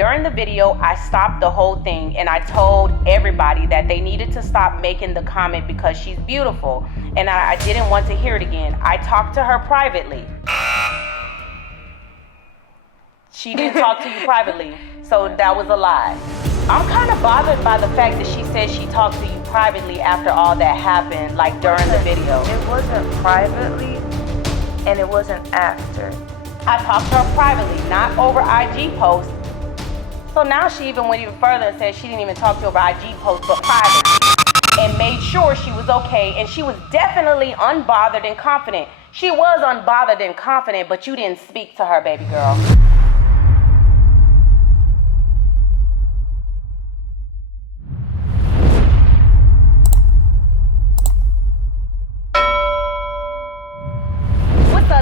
during the video, I stopped the whole thing and I told everybody that they needed to stop making the comment because she's beautiful. And I didn't want to hear it again. I talked to her privately. She didn't talk to you privately, so that was a lie. I'm kind of bothered by the fact that she said she talked to you privately after all that happened, like during the video. It wasn't privately, and it wasn't after. I talked to her privately, not over IG posts. So now she even went even further and said she didn't even talk to her over IG posts, but privately. And made sure she was okay, and she was definitely unbothered and confident. She was unbothered and confident, but you didn't speak to her, baby girl.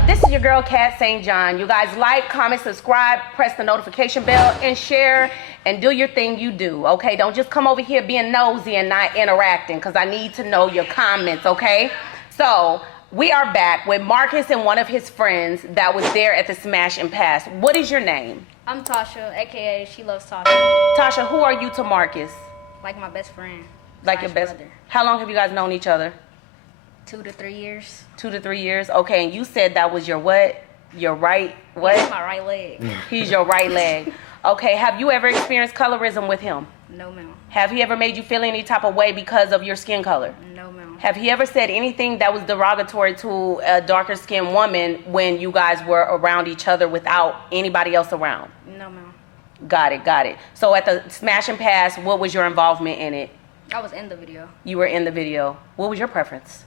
This is your girl, Kat St. John. You guys like, comment, subscribe, press the notification bell, and share, and do your thing you do, okay? Don't just come over here being nosy and not interacting, because I need to know your comments, okay? So, we are back with Marcus and one of his friends that was there at the Smash and Pass. What is your name? I'm Tasha, a.k.a. She Loves Tasha. Tasha, who are you to Marcus? Like my best friend. Like your best? Brother. How long have you guys known each other? 2 to 3 years. 2 to 3 years? Okay, and you said that was your what? Your right, what? He's my right leg. He's your right leg. Okay, have you ever experienced colorism with him? No, ma'am. Have he ever made you feel any type of way because of your skin color? No, ma'am. Have he ever said anything that was derogatory to a darker skinned woman when you guys were around each other without anybody else around? No, ma'am. Got it, got it. So at the Smash and Pass, what was your involvement in it? I was in the video. You were in the video. What was your preference?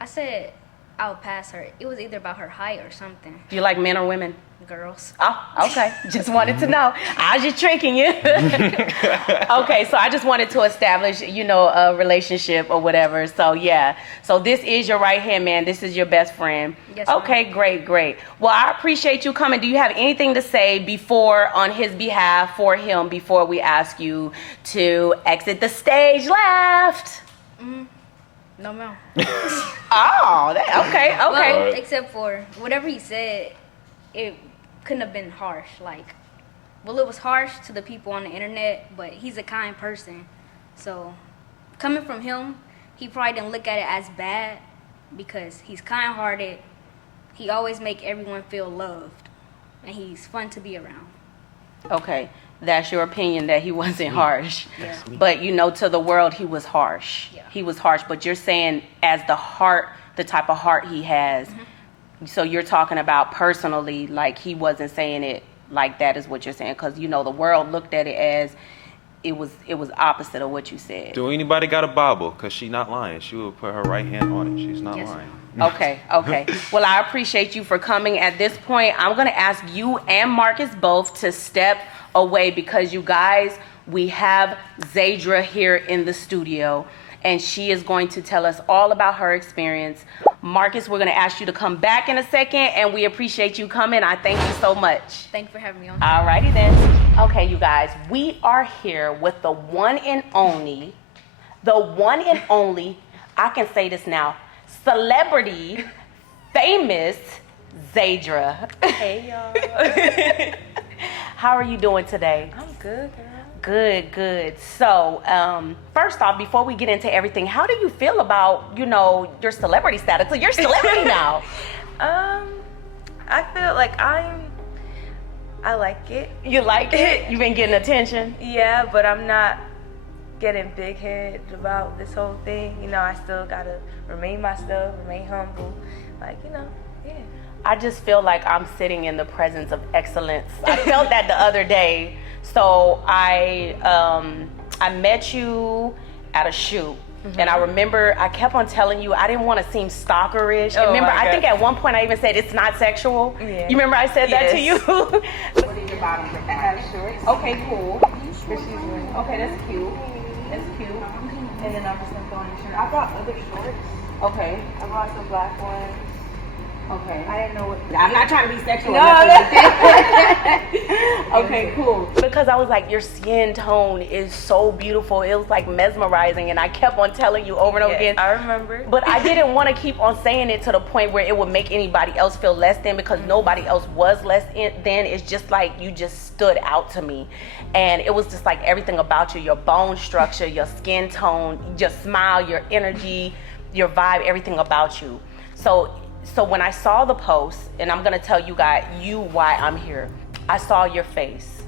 I said I would pass her. It was either about her height or something. Do you like men or women? Girls. Oh, okay. Just wanted to know. I was just tricking you. Okay, so I just wanted to establish, you know, a relationship or whatever. So, yeah. So this is your right hand man. This is your best friend. Yes, ma'am. Okay, great, great. Well, I appreciate you coming. Do you have anything to say before, on his behalf, for him, before we ask you to exit the stage left? No, ma'am. Oh, okay. Well, except for whatever he said, it couldn't have been harsh. Like, well, it was harsh to the people on the internet, but he's a kind person. So, coming from him, he probably didn't look at it as bad because he's kind-hearted. He always make everyone feel loved, and he's fun to be around. Okay. That's your opinion, that he wasn't harsh. Yeah. But, you know, to the world, he was harsh. Yeah. He was harsh. But you're saying as the heart, the type of heart he has. So you're talking about personally, like he wasn't saying it like that is what you're saying. Because, you know, the world looked at it as it was opposite of what you said. Do anybody got a Bible? Because she's not lying. She will put her right hand on it. She's not lying. Okay. Well, I appreciate you for coming. At this point, I'm going to ask you and Marcus both to step away because, you guys, we have Zaidra here in the studio, and she is going to tell us all about her experience. Marcus, we're going to ask you to come back in a second, and we appreciate you coming. I thank you so much. Thank you for having me on. Alrighty then. Okay, you guys, we are here with the one and only, I can say this now, celebrity, famous Zaidra. Hey, y'all. How are you doing today? I'm good, girl. Good. So, first off, before we get into everything, how do you feel about, you know, your celebrity status? So you're a celebrity now. I feel like I like it. You like it? You've been getting attention? Yeah, but I'm not getting big headed about this whole thing. You know, I still gotta remain myself, remain humble. Like, you know, yeah. I just feel like I'm sitting in the presence of excellence. I felt that the other day. So I met you at a shoot. And I remember I kept on telling you I didn't want to seem stalkerish. And remember, I think at one point I even said it's not sexual. Yeah. You remember I said that to you? Yes. What is your bottom look like? Shorts. Okay, cool. Okay, that's cute. And then I'm just gonna throw on your shirt. I brought other shorts. Okay. I brought some black ones. Okay. I didn't know what. I'm not trying to be sexual. No, or nothing no. like that. Okay, cool. Because I was like, your skin tone is so beautiful. It was like mesmerizing, and I kept on telling you over and over again. I remember. But I didn't want to keep on saying it to the point where it would make anybody else feel less than, because nobody else was less than. It's just like you just stood out to me. And it was just like everything about you, your bone structure, your skin tone, your smile, your energy, your vibe, everything about you. So when I saw the post, and I'm gonna tell you guys why I'm here, I saw your face,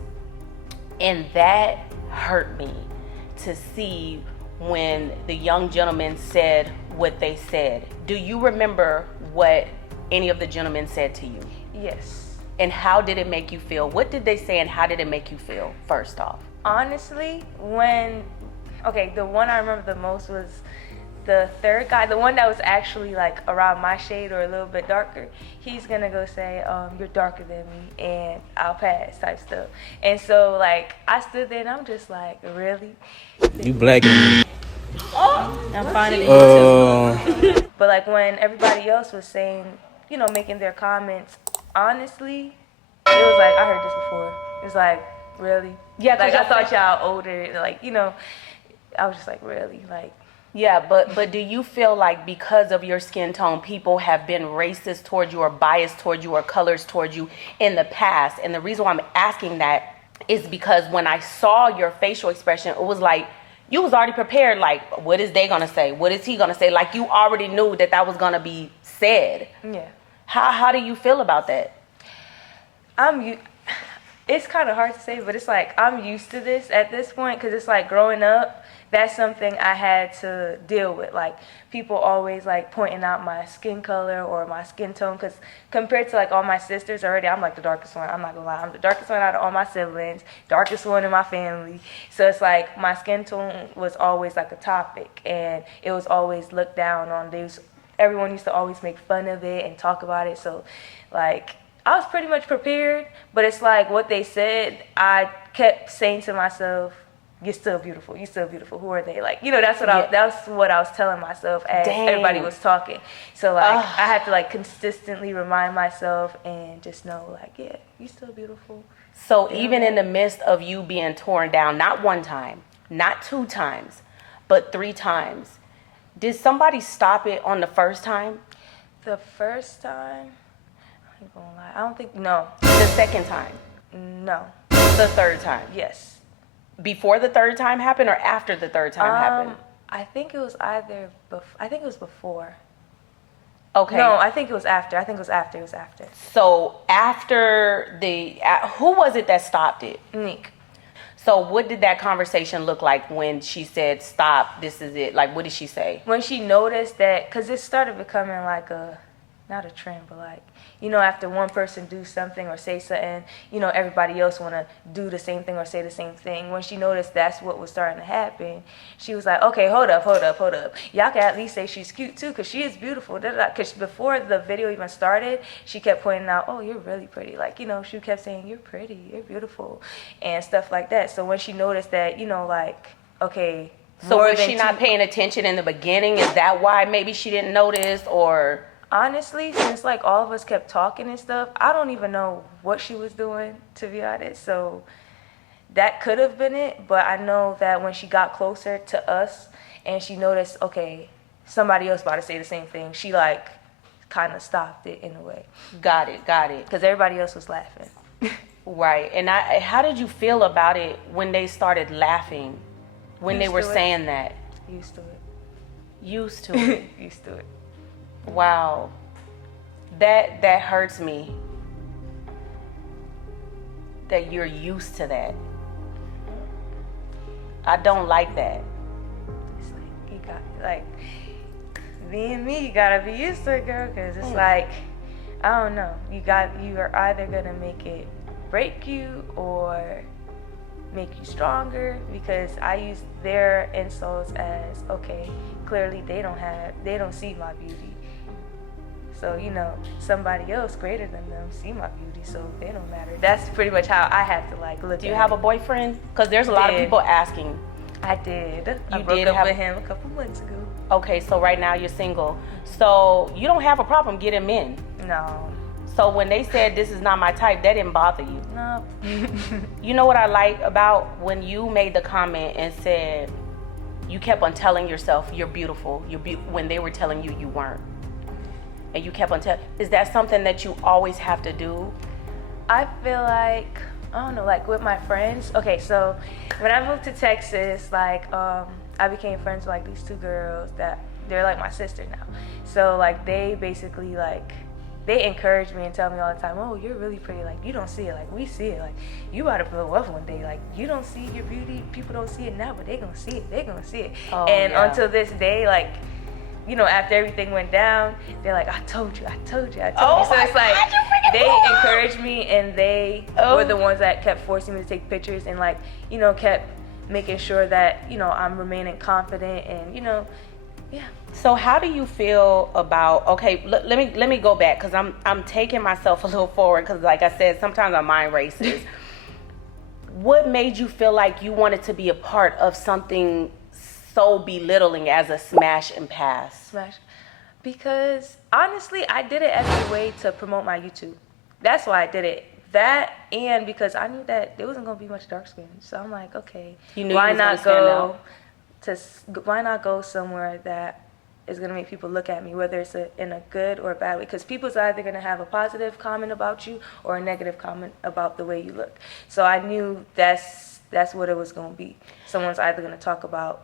and that hurt me to see when the young gentleman said what they said. Do you remember what any of the gentlemen said to you? Yes. And how did it make you feel? What did they say, and how did it make you feel, first off? Honestly, the one I remember the most was the third guy, the one that was actually like around my shade or a little bit darker. He's gonna go say, you're darker than me and I'll pass type stuff. And so like I stood there and I'm just like, really? You black than me. I'm finding it. But like when everybody else was saying, making their comments, honestly, it was like, I heard this before. It's like, really? Yeah, 'cause like I thought y'all older, like, I was just like, really? Like, yeah, but do you feel like because of your skin tone, people have been racist towards you or biased towards you or colors towards you in the past? And the reason why I'm asking that is because when I saw your facial expression, it was like you was already prepared. Like, what is they gonna say? What is he gonna say? Like you already knew that was gonna be said. yeah. How do you feel about that? It's kind of hard to say, but it's like I'm used to this at this point, because it's like growing up, that's something I had to deal with. Like people always like pointing out my skin color or my skin tone, because compared to like all my sisters already, I'm like the darkest one. I'm not gonna lie, I'm the darkest one out of all my siblings, darkest one in my family. So it's like my skin tone was always like a topic, and it was always looked down on. Everyone used to always make fun of it and talk about it. So like I was pretty much prepared, but it's like what they said, I kept saying to myself, you're still beautiful. You're still beautiful. Who are they? Like, that's what I was telling myself as everybody was talking. So like I had to like consistently remind myself and just know like, yeah, you're still beautiful. So even in the midst of you being torn down, not one time, not two times, but 3 times, did somebody stop it on the first time? The first time, I ain't gonna lie, I don't think, no. The second time? No. The third time? Yes. Before the third time happened or after the third time happened? I think it was I think it was before. Okay. No, I think it was after. It was after. So after who was it that stopped it? Niques. So what did that conversation look like when she said, stop, this is it? Like, what did she say? When she noticed that, because it started becoming like not a trend, but like, after one person do something or say something, everybody else want to do the same thing or say the same thing. When she noticed that's what was starting to happen, she was like, okay, hold up. Y'all can at least say she's cute too, because she is beautiful. Because before the video even started, she kept pointing out, oh, you're really pretty. Like, she kept saying, you're pretty, you're beautiful, and stuff like that. So when she noticed that, like, okay. So was she not paying attention in the beginning? Is that why maybe she didn't notice, or? Honestly, since like all of us kept talking and stuff, I don't even know what she was doing, to be honest. So that could have been it, but I know that when she got closer to us and she noticed, okay, somebody else about to say the same thing, she like kind of stopped it in a way. Got it. Because everybody else was laughing. Right. And how did you feel about it when they started laughing, when they were saying that? Used to it. Used to it. Used to it. Wow, that hurts me. That you're used to that. I don't like that. It's like you got being me. You gotta be used to it, girl. Cause it's like I don't know. You are either gonna make it break you or make you stronger. Because I use their insults as okay. Clearly, they don't see my beauty. So, somebody else greater than them see my beauty, so they don't matter. That's pretty much how I have to, like, look at it. Do you have a boyfriend? Because there's a lot of people asking. I did. I You broke did up have- with him a couple months ago. Okay, so right now you're single. So you don't have a problem getting men. No. So when they said this is not my type, that didn't bother you. No. You know what I like about when you made the comment and said you kept on telling yourself you're beautiful, when they were telling you you weren't. And you kept on telling, is that something that you always have to do? I feel like, I don't know, like with my friends. Okay, so when I moved to Texas, like, I became friends with like these two girls that they're like my sister now. So like they basically like, they encourage me and tell me all the time, oh, you're really pretty. Like, you don't see it. Like, we see it. Like, you about to blow up one day. Like, you don't see your beauty. People don't see it now, but they gonna see it. They gonna see it. Oh, and yeah. until this day, like, you know, after everything went down, they're like, I told you. So it's like, they encouraged me, and they were the ones that kept forcing me to take pictures and, like, you know, kept making sure that, you know, I'm remaining confident and, you know, yeah. So how do you feel about, okay, let me go back, because I'm taking myself a little forward, because like I said, sometimes my mind races. What made you feel like you wanted to be a part of something so belittling as a smash and pass? Because honestly, I did it as a way to promote my YouTube. That's why I did it. That, and because I knew that there wasn't gonna be much dark skin, so I'm like, okay, You knew why you was not gonna why not go somewhere that is gonna make people look at me, whether it's in a good or a bad way? Because people's either gonna have a positive comment about you or a negative comment about the way you look. So I knew that's what it was gonna be. Someone's either gonna talk about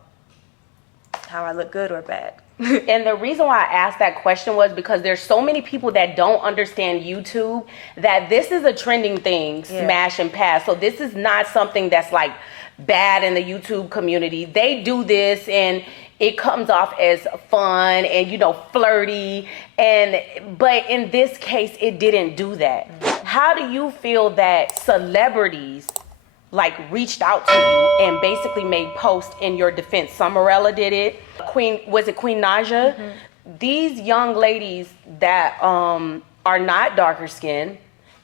how I look good or bad. And the reason why I asked that question was because there's so many people that don't understand YouTube, that this is a trending thing, smash and pass. So this is not something that's like bad in the YouTube community. They do this and it comes off as fun and, you know, flirty. But in this case, it didn't do that. How do you feel that celebrities like reached out to you and basically made posts in your defense? Summerella did it. Queen Naja? Mm-hmm. These young ladies that are not darker skinned,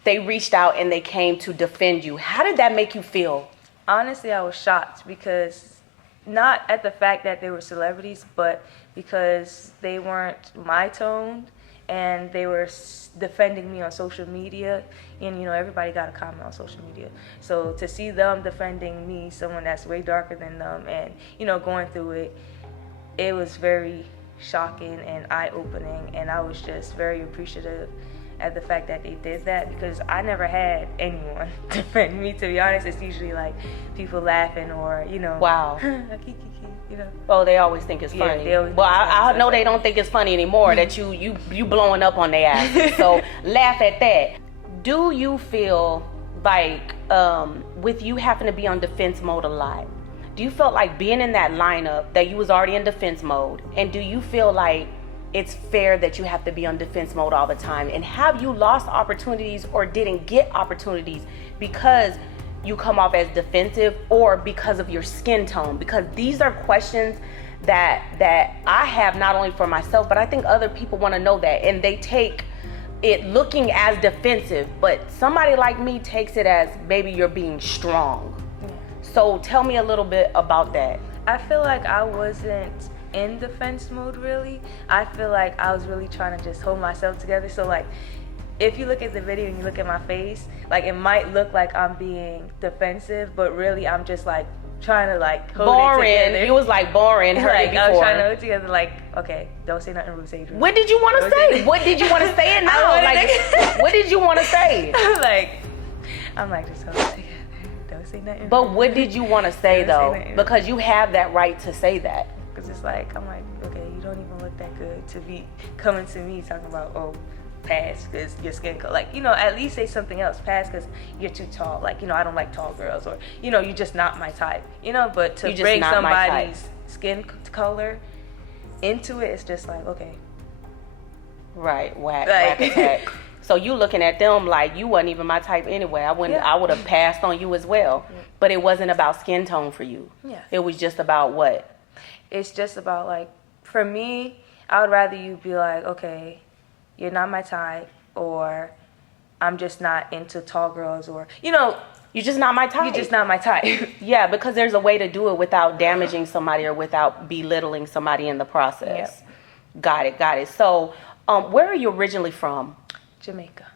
they reached out and they came to defend you. How did that make you feel? Honestly, I was shocked, because not at the fact that they were celebrities, but because they weren't my tone and they were defending me on social media. And, you know, everybody got a comment on social media. So to see them defending me, someone that's way darker than them, and, you know, going through it, it was very shocking and eye-opening. And I was just very appreciative at the fact that they did that, because I never had anyone defend me, to be honest. It's usually like people laughing or, you know. Wow. You know. Oh, they always think it's funny. They always well, think it's funny. I know they don't think it's funny anymore that you blowing up on their ass. So laugh at that. Do you feel like with you having to be on defense mode a lot, do you feel like being in that lineup that you was already in defense mode, and do you feel like it's fair that you have to be on defense mode all the time? And have you lost opportunities or didn't get opportunities because you come off as defensive or because of your skin tone? Because these are questions that I have, not only for myself, but I think other people want to know that, and they take it looking as defensive, but somebody like me takes it as maybe you're being strong. So tell me a little bit about that. I feel like I wasn't in defense mode, really. I feel like I was really trying to just hold myself together. So like, if you look at the video and you look at my face, like, it might look like I'm being defensive, but really I'm just like trying to like hold it together. You was like boring. Like, I was trying to hold it together, like, okay, don't say nothing rude, Zaidra. What did you want to say? What did you want to say it now? Like, what did you want to say? I'm like, just hold it together. Don't say nothing. But what did you want to say though? Nothing. Because you have that right to say that. Because it's like, I'm like, okay, you don't even look that good to be coming to me talking about, oh, pass because your skin color. Like, you know, at least say something else. Pass because you're too tall. Like, you know, I don't like tall girls, or, you know, you're just not my type. You know, but to bring somebody's skin color into it, it's just like, okay. Right, whack attack. So you looking at them like you wasn't even my type anyway. I would have passed on you as well. Yeah. But it wasn't about skin tone for you. Yeah. It was just about what? It's just about, like, for me, I would rather you be like, okay, you're not my type, or I'm just not into tall girls, or, you know, You're just not my type. you're just not my type. Yeah, because there's a way to do it without damaging somebody or without belittling somebody in the process. Yep. Got it. So, where are you originally from? Jamaica.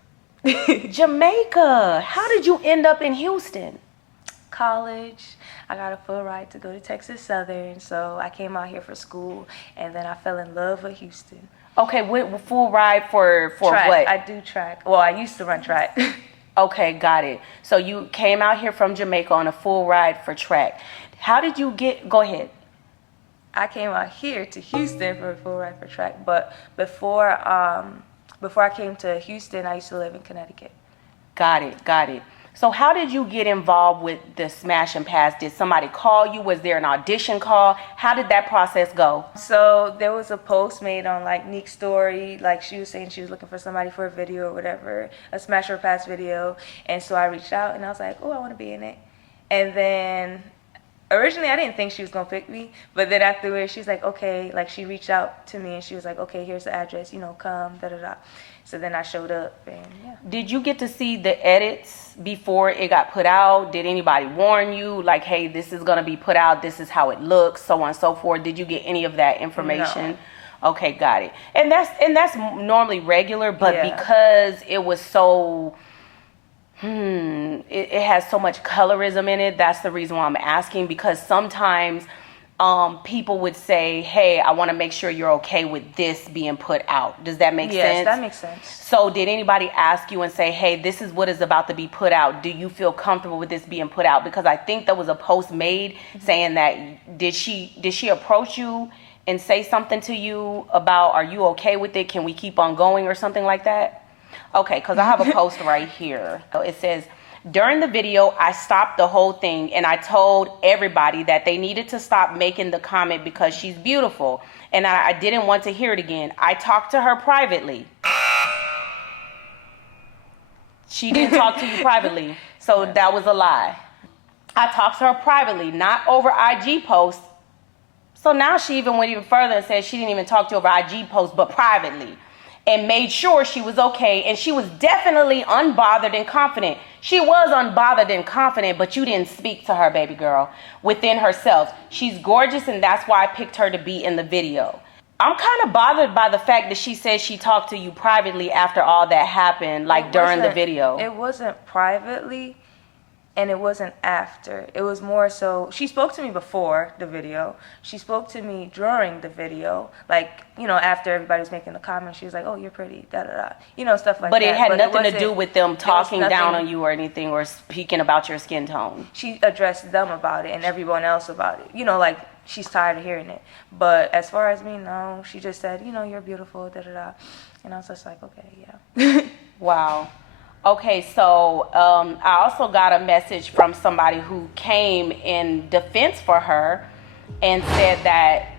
Jamaica. How did you end up in Houston? College. I got a full ride to go to Texas Southern, so I came out here for school, and then I fell in love with Houston. Okay, full ride for Track. what? I do track. Well, I used to run track. Okay, got it. So you came out here from Jamaica on a full ride for track. How did you go ahead. I came out here to Houston for a full ride for track, but before I came to Houston, I used to live in Connecticut. Got it. So how did you get involved with the Smash and Pass? Did somebody call you? Was there an audition call? How did that process go? So there was a post made on like Niques' story, like she was saying she was looking for somebody for a video or whatever, a Smash or Pass video, and so I reached out and I was like, oh, I want to be in it. And then originally I didn't think she was gonna pick me, but then afterwards she's like, okay, like she reached out to me and she was like, okay, here's the address, you know, come, da da da. So then I showed up, and yeah. Did you get to see the edits before it got put out? Did anybody warn you, like, hey, this is gonna be put out, this is how it looks, so on and so forth? Did you get any of that information? No. Okay, got it. And that's normally regular, but because it was so it has so much colorism in it, that's the reason why I'm asking, because sometimes people would say, hey, I want to make sure you're okay with this being put out. Does that make sense? Yes, that makes sense. So did anybody ask you and say, hey, this is what is about to be put out? Do you feel comfortable with this being put out? Because I think there was a post made saying that, did she approach you and say something to you about, are you okay with it? Can we keep on going or something like that? Okay, because I have a post right here. So it says, during the video, I stopped the whole thing and I told everybody that they needed to stop making the comment because she's beautiful. And I didn't want to hear it again. I talked to her privately. She didn't talk to you privately. So that was a lie. I talked to her privately, not over IG posts. So now she even went even further and said she didn't even talk to you over IG posts, but privately. And made sure she was okay. And she was definitely unbothered and confident. She was unbothered and confident, but you didn't speak to her, baby girl, within herself. She's gorgeous, and that's why I picked her to be in the video. I'm kind of bothered by the fact that she said she talked to you privately after all that happened, like during the video. It wasn't privately, and it wasn't after. It was more so, she spoke to me before the video. She spoke to me during the video. Like, you know, after everybody was making the comments, she was like, oh, you're pretty, da-da-da. You know, stuff like that. But it had nothing to do with them talking down on you or anything, or speaking about your skin tone. She addressed them about it and everyone else about it. You know, like, she's tired of hearing it. But as far as me, no. She just said, you know, you're beautiful, da-da-da. And I was just like, okay, yeah. Wow. Okay, so I also got a message from somebody who came in defense for her and said that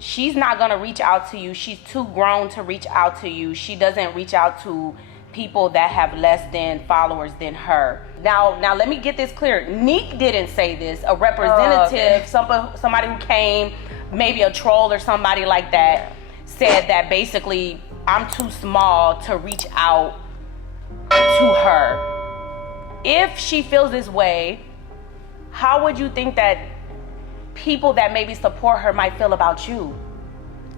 she's not going to reach out to you. She's too grown to reach out to you. She doesn't reach out to people that have less than followers than her. Now let me get this clear. Niques didn't say this. A representative, somebody who came, maybe a troll or somebody like that, said that basically I'm too small to reach out to her. If she feels this way, how would you think that people that maybe support her might feel about you?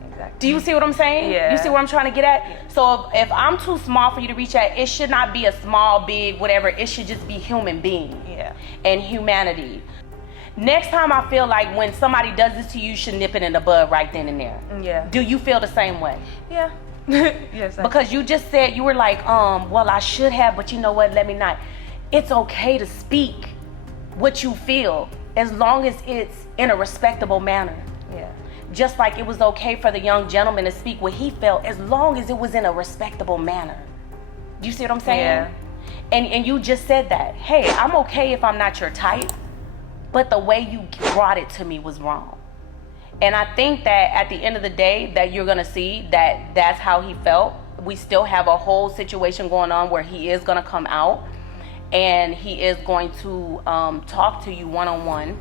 Exactly. Do you see what I'm saying? Yeah. You see what I'm trying to get at? Yeah. So if I'm too small for you to reach at, it should not be a small, big, whatever. It should just be human being. Yeah. And humanity. Next time I feel like when somebody does this to you, you should nip it in the bud right then and there. Yeah. Do you feel the same way? Yeah. Yes. Because you just said, you were like, well, I should have, but you know what? Let me not. It's okay to speak what you feel as long as it's in a respectable manner. Yeah. Just like it was okay for the young gentleman to speak what he felt as long as it was in a respectable manner. Do you see what I'm saying? Yeah. And you just said that. Hey, I'm okay if I'm not your type, but the way you brought it to me was wrong. And I think that at the end of the day that you're going to see that that's how he felt. We still have a whole situation going on where he is going to come out and he is going to talk to you one-on-one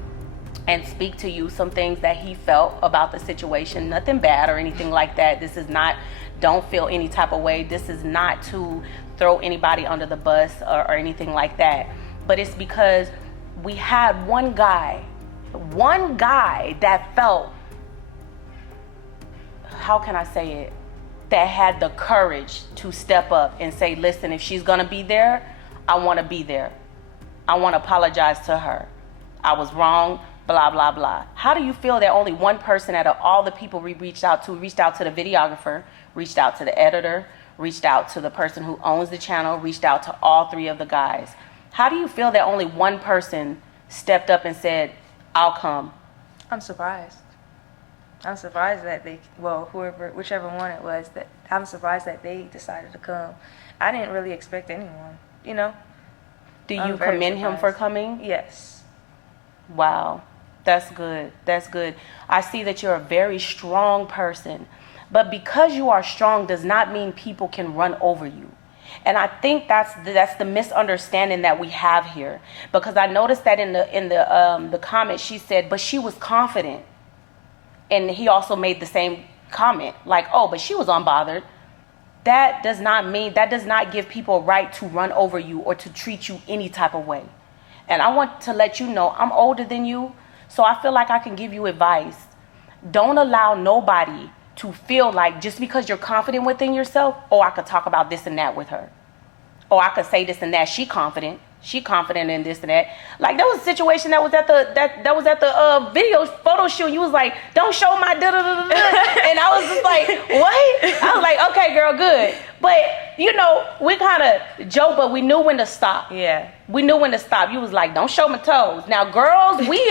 and speak to you some things that he felt about the situation. Nothing bad or anything like that. This is not, don't feel any type of way. This is not to throw anybody under the bus or anything like that. But it's because we had one guy that felt, how can I say it, that had the courage to step up and say, listen, if she's gonna be there, I wanna be there. I wanna apologize to her. I was wrong, blah, blah, blah. How do you feel that only one person out of all the people we reached out to the videographer, reached out to the editor, reached out to the person who owns the channel, reached out to all three of the guys? How do you feel that only one person stepped up and said, I'll come? I'm surprised. I'm surprised that whichever one it was, that I'm surprised that they decided to come. I didn't really expect anyone, you know? Do you commend him for coming? Yes. Wow, that's good. That's good. I see that you're a very strong person, but because you are strong does not mean people can run over you. And I think that's the misunderstanding that we have here, because I noticed that in the comment she said, but she was confident, and he also made the same comment like, oh, but she was unbothered. That does not give people a right to run over you or to treat you any type of way. And I want to let you know I'm older than you, so I feel like I can give you advice. Don't allow nobody to feel like just because you're confident within yourself, oh, I could talk about this and that with her. Oh, I could say this and that. She confident in this and that. Like, there was a situation that was at the video photo shoot. You was like, don't show my da da da da. And I was just like, what? I was like, okay, girl, good. But you know, we kind of joke, but we knew when to stop. Yeah. We knew when to stop. You was like, don't show my toes. Now, girls, we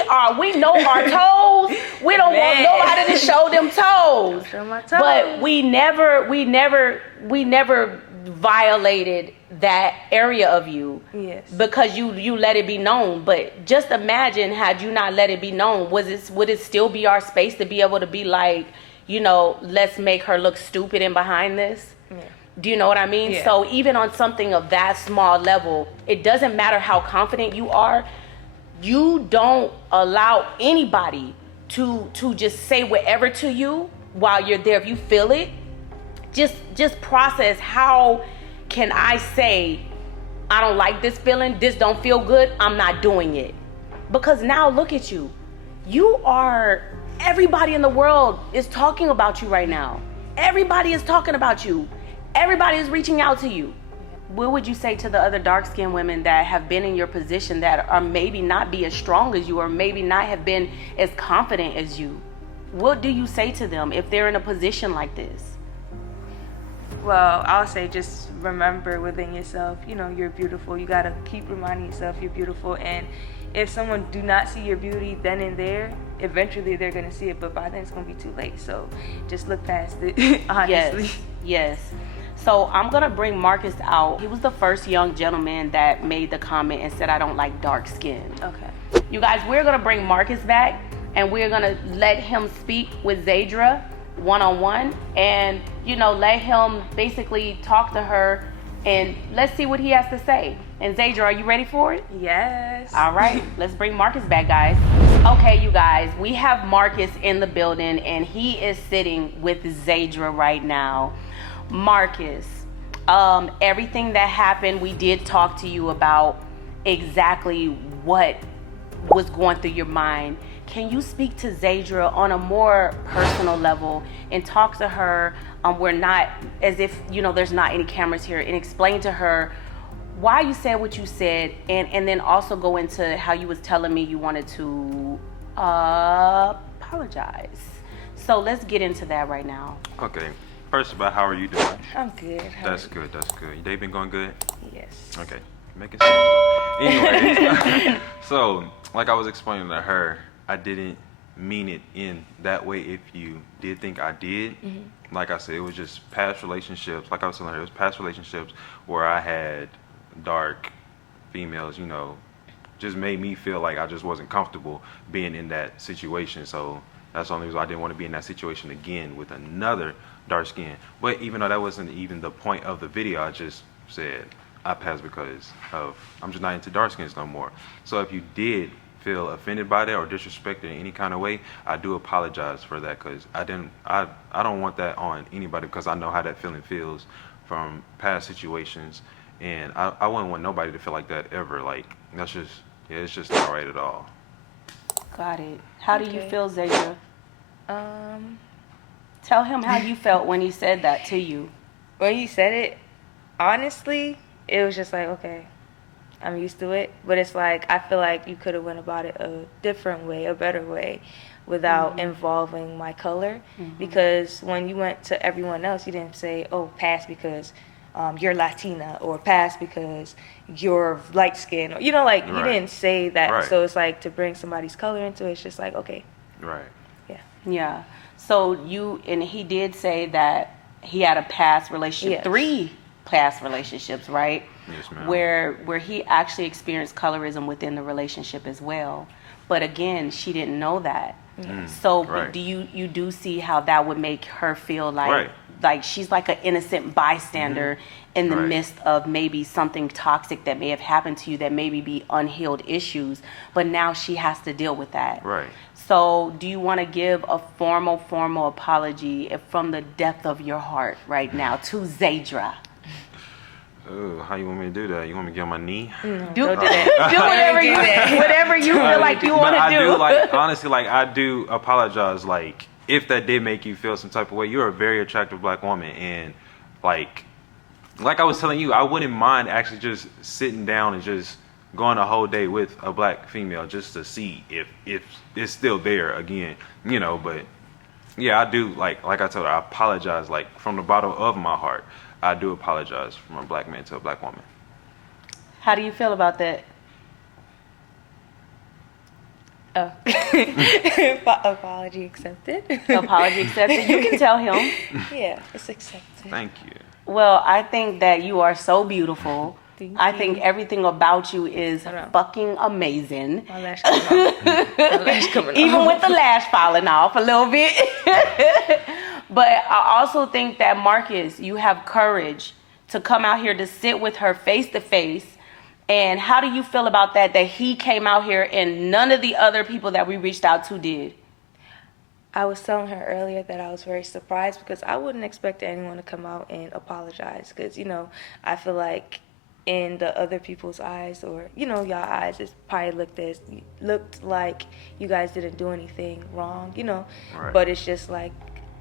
know our toes. We don't want nobody to show them toes. Show my toes. But we never violated that area of you. Yes. Because you let it be known. But just imagine, had you not let it be known, would it still be our space to be able to be like, you know, let's make her look stupid in behind this? Yeah. Do you know what I mean? Yeah. So even on something of that small level, it doesn't matter how confident you are. You don't allow anybody to just say whatever to you while you're there. If you feel it, just process, how can I say, I don't like this feeling, this don't feel good, I'm not doing it. Because now look at you. Everybody in the world is talking about you right now. Everybody is talking about you. Everybody is reaching out to you. What would you say to the other dark-skinned women that have been in your position that are maybe not be as strong as you, or maybe not have been as confident as you? What do you say to them if they're in a position like this? Well, I'll say just remember within yourself, you know, you're beautiful. You gotta keep reminding yourself you're beautiful. And if someone do not see your beauty then and there, eventually they're gonna see it, but by then it's gonna be too late. So just look past it, honestly. Yes. So I'm gonna bring Marcus out. He was the first young gentleman that made the comment and said, I don't like dark skin. Okay. You guys, we're gonna bring Marcus back and we're gonna let him speak with Zaidra one-on-one, and you know, let him basically talk to her, and let's see what he has to say. And Zaidra, are you ready for it? Yes. All right, let's bring Marcus back, guys. Okay, you guys, we have Marcus in the building, and he is sitting with Zaidra right now. Marcus, everything that happened, we did talk to you about exactly what was going through your mind. Can you speak to Zaidra on a more personal level and talk to her? We're not, as if, you know, there's not any cameras here, and explain to her why you said what you said, and then also go into how you was telling me you wanted to apologize. So let's get into that right now. Okay. First of all, how are you doing? I'm good. That's good. That's good. Your day been going good? Yes. Okay. Making sense. Anyways, so like I was explaining to her, I didn't mean it in that way. If you did think I did, like I said, it was just past relationships. Like I was telling her, it was past relationships where I had dark females, you know, just made me feel like I just wasn't comfortable being in that situation. So that's the only reason I didn't want to be in that situation again with another dark skin. But even though that wasn't even the point of the video, I just said I passed because of I'm just not into dark skins no more. So if you did feel offended by that or disrespected in any kind of way, I do apologize for that, because I don't want that on anybody, because I know how that feeling feels from past situations, and I wouldn't want nobody to feel like that ever. Like that's just it's just not right at all. Got it. How do you Okay. feel, Zaidra? Tell him how you felt when he said that to you. When you said it, honestly, it was just like, okay, I'm used to it. But it's like, I feel like you could have went about it a different way, a better way, without involving my color. Because when you went to everyone else, you didn't say, oh, pass because you're Latina, or pass because you're light skinned. You know, like, you Right. didn't say that. Right. So it's like, to bring somebody's color into it, it's just like, okay, Right. yeah. Yeah. So and he did say that he had a past relationship, Yes. 3 past relationships, right? Yes, ma'am. Where he actually experienced colorism within the relationship as well. But again, she didn't know that. So right. do you do see how that would make her feel like Right. like she's like an innocent bystander in the Right. midst of maybe something toxic that may have happened to you, that maybe be unhealed issues, but now she has to deal with that. Right. So do you want to give a formal apology from the depth of your heart right now to Zaidra? Oh, how you want me to do that? You want me to get on my knee? Don't do that. Do whatever do you that. whatever you feel like you want But to I do. do, like, honestly, like, I do apologize. Like, if that did make you feel some type of way, you're a very attractive black woman, and like I was telling you, I wouldn't mind actually just sitting down and just going a whole day with a black female just to see if it's still there again, you know. But yeah, I do, like I told her, I apologize, like, from the bottom of my heart. I do apologize from a black man to a black woman. How do you feel about that? Oh. Apology accepted. Apology accepted. You can tell him. Yeah, it's accepted. Thank you. Well, I think that you are so beautiful. Thank I you. think everything about you is Hold on. fucking amazing. My lash coming off. My lash coming Even off. with the lash falling off a little bit. But I also think that, Marcus, you have courage to come out here to sit with her face to face. And how do you feel about that he came out here and none of the other people that we reached out to did? I was telling her earlier that I was very surprised because I wouldn't expect anyone to come out and apologize. Because, you know, I feel like in the other people's eyes, or, you know, y'all eyes, it probably looked like you guys didn't do anything wrong, you know. Right. But it's just like,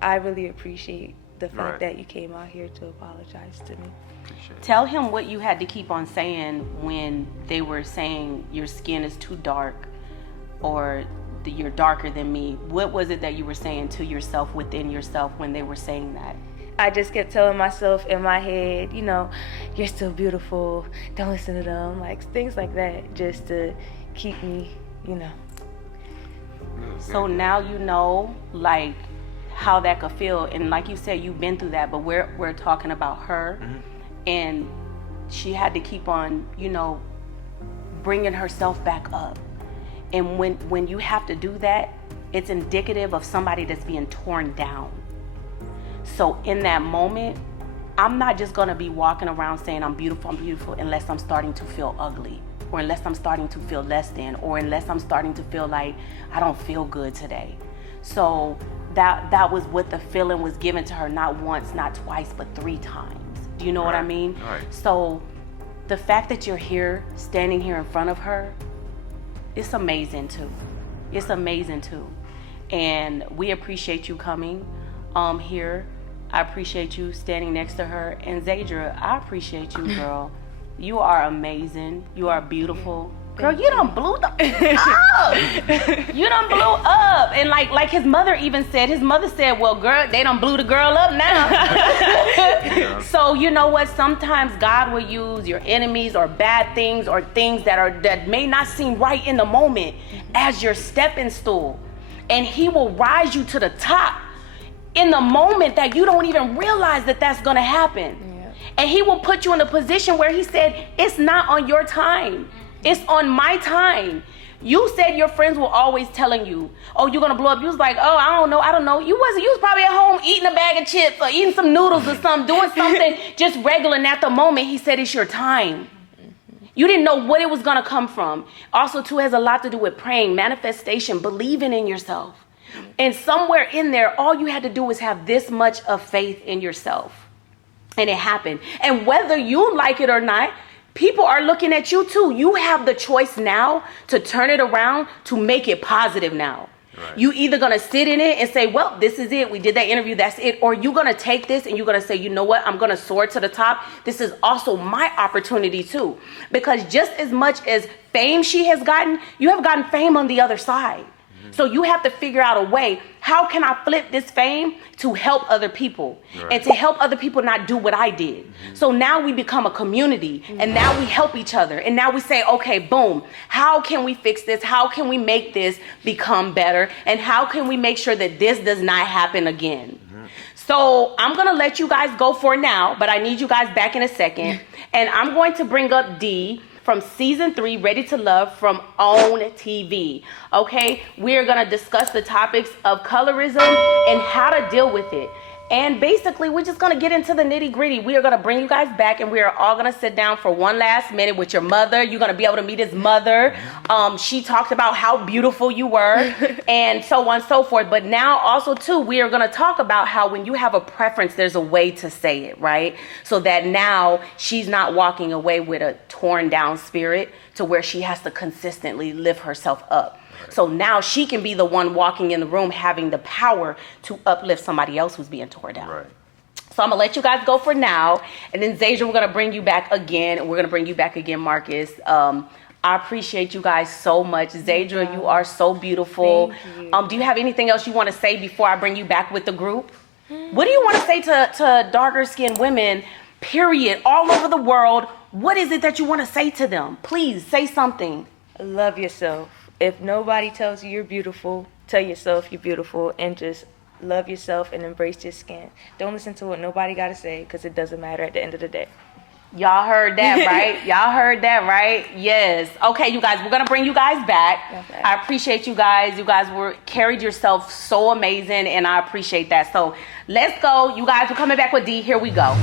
I really appreciate the fact Right. that you came out here to apologize to me. Appreciate it. Tell him what you had to keep on saying when they were saying your skin is too dark or you're darker than me. What was it that you were saying to yourself within yourself when they were saying that? I just kept telling myself in my head, you know, you're still beautiful, don't listen to them, like things like that, just to keep me, you know. So now you know, like, how that could feel. And like you said, you've been through that, but we're talking about her. And she had to keep on, you know, bringing herself back up. And when you have to do that, it's indicative of somebody that's being torn down. So in that moment, I'm not just gonna be walking around saying I'm beautiful, unless I'm starting to feel ugly, or unless I'm starting to feel less than, or unless I'm starting to feel like I don't feel good today. So that was what the feeling was given to her, not once, not twice, but 3 times. Do you know what I Right, mean? right. So the fact that you're here, standing here in front of her, it's amazing too. It's amazing too. And we appreciate you coming here. I appreciate you standing next to her. And Zaidra, I appreciate you, girl. You are amazing. You are beautiful. Girl, you done blew up. You done blew up. And like his mother even said, well, girl, they done blew the girl up now. So you know what? Sometimes God will use your enemies or bad things or things that may not seem right in the moment as your stepping stool. And he will rise you to the top in the moment that you don't even realize that that's gonna happen. Yeah. And he will put you in a position where he said, it's not on your time. It's on my time. You said your friends were always telling you, oh, you're gonna blow up. You was like, oh, I don't know. You was probably at home eating a bag of chips or eating some noodles or something, doing something just regular. And at the moment, he said, it's your time. You didn't know what it was gonna come from. Also, too, has a lot to do with praying, manifestation, believing in yourself. And somewhere in there, all you had to do was have this much of faith in yourself. And it happened. And whether you like it or not, people are looking at you too. You have the choice now to turn it around, to make it positive now. Right. You either gonna sit in it and say, well, this is it. We did that interview, that's it. Or you're gonna take this and you're gonna say, you know what? I'm gonna soar to the top. This is also my opportunity too. Because just as much as fame she has gotten, you have gotten fame on the other side. So you have to figure out a way, how can I flip this fame to help other people, and to help other people not do what I did. So now we become a community, and now we help each other. And now we say, okay, boom, how can we fix this? How can we make this become better? And how can we make sure that this does not happen again? So I'm going to let you guys go for now, but I need you guys back in a second. And I'm going to bring up D from season 3, Ready to Love, from OWN TV. Okay, we're gonna discuss the topics of colorism and how to deal with it. And basically, we're just gonna get into the nitty gritty. We are gonna bring you guys back, and we are all gonna sit down for one last minute with your mother. You're gonna be able to meet his mother. She talked about how beautiful you were, and so on and so forth. But now also too, we are gonna talk about how when you have a preference, there's a way to say it, right? So that now she's not walking away with a torn down spirit to where she has to consistently lift herself up. So now she can be the one walking in the room having the power to uplift somebody else who's being torn down. Right. So I'm going to let you guys go for now. And then Zaidra, we're going to bring you back again. And we're going to bring you back again, Marcus. I appreciate you guys so much. Zaidra, you are so beautiful. Thank you. Do you have anything else you want to say before I bring you back with the group? What do you want to say to darker skinned women, period, all over the world? What is it that you want to say to them? Please say something. Love yourself. If nobody tells you you're beautiful, tell yourself you're beautiful, and just love yourself and embrace your skin. Don't listen to what nobody got to say, because it doesn't matter at the end of the day. Y'all heard that, right? Y'all heard that, right? Yes. Okay, you guys, we're going to bring you guys back. Okay. I appreciate you guys. You guys carried yourself so amazing, and I appreciate that. So let's go. You guys are coming back with D. Here we go.